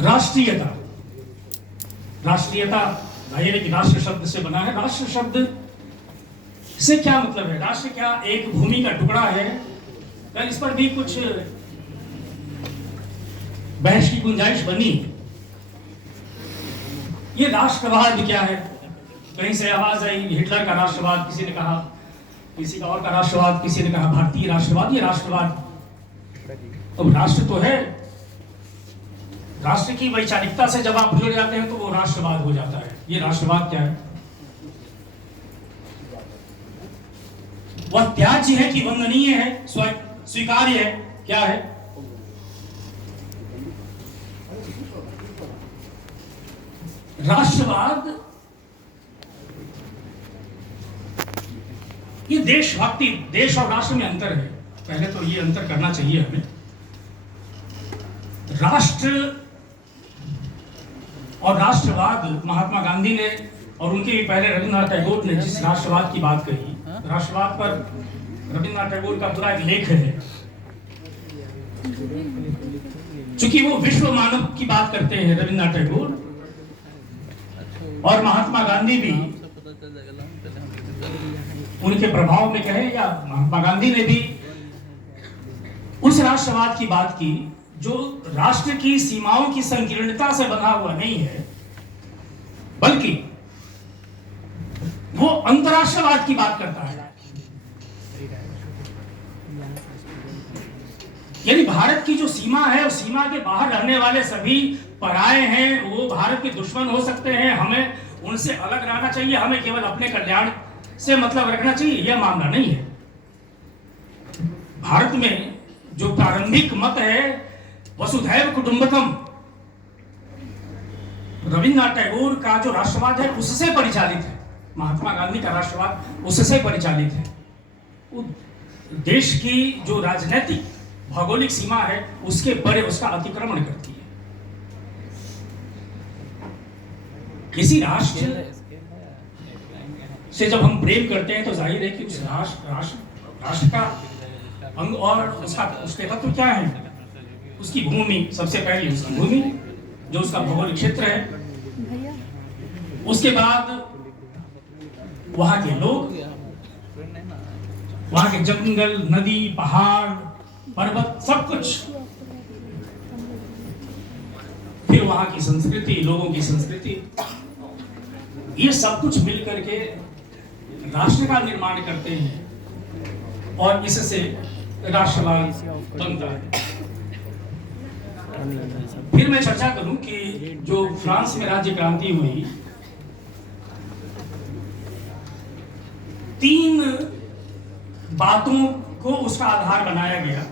राष्ट्रीयता, राष्ट्रीयता जाहिर है कि राष्ट्र शब्द से बना है। राष्ट्र शब्द से क्या मतलब है? राष्ट्र क्या एक भूमि का टुकड़ा है? कल इस पर भी कुछ बहस की गुंजाइश बनी। ये राष्ट्रवाद क्या है? कहीं से आवाज आई हिटलर का राष्ट्रवाद, किसी ने कहा, किसी का और का राष्ट्रवाद, किसी ने कहा भारतीय राष्ट्रवाद। ये राष्ट्रवाद, अब राष्ट्र तो है, राष्ट्र की वैचारिकता से जब आप जुड़ जाते हैं तो वो राष्ट्रवाद हो जाता है। ये राष्ट्रवाद क्या है? वह त्याज्य है कि वंदनीय है, स्वीकार्य है, क्या है? राष्ट्रवाद ये देशभक्ति, देश और राष्ट्र में अंतर है। पहले तो ये अंतर करना चाहिए हमें। राष्ट्र और राष्ट्रवाद, महात्मा गांधी ने और उनके भी पहले रविन्द्रनाथ टैगोर ने जिस राष्ट्रवाद की बात कही, राष्ट्रवाद पर रविन्द्रनाथ टैगोर का पूरा एक लेख है। चूंकि वो विश्व मानव की बात करते हैं रविन्द्रनाथ टैगोर, और महात्मा गांधी भी उनके प्रभाव में कहे, या महात्मा गांधी ने भी उस राष्ट्रवाद की बात की जो राष्ट्र की सीमाओं की संकीर्णता से बना हुआ नहीं है, बल्कि वो अंतरराष्ट्रवाद की बात करता है। यानी भारत की जो सीमा है, उस सीमा के बाहर रहने वाले सभी पराये हैं, वो भारत के दुश्मन हो सकते हैं, हमें उनसे अलग रहना चाहिए, हमें केवल अपने कल्याण से मतलब रखना चाहिए, यह मामला नहीं है। भारत में जो प्रारंभिक मत है वसुधैव कुटुंबकम, रविन्द्रनाथ टैगोर का जो राष्ट्रवाद है उससे परिचालित है। महात्मा गांधी का राष्ट्रवाद उससे परिचालित है। वो देश की जो राजनीतिक भौगोलिक सीमा है उसके परे उसका अतिक्रमण करती है। किसी राष्ट्र से जब हम प्रेम करते हैं तो जाहिर है कि उस राष्ट्र का अंग और उसके तत्व क्या है? उसकी भूमि, सबसे पहले उसकी भूमि, जो उसका भौगोलिक क्षेत्र है, उसके बाद वहां के लोग, वहां के जंगल, नदी, पहाड़, पर्वत, सब कुछ, फिर वहां की संस्कृति, लोगों की संस्कृति, ये सब कुछ मिलकर के राष्ट्र का निर्माण करते हैं और इससे राष्ट्रवाद बनता है। फिर मैं चर्चा करूं कि जो फ्रांस में राज्य क्रांति हुई, 3 बातों को उसका आधार बनाया गया।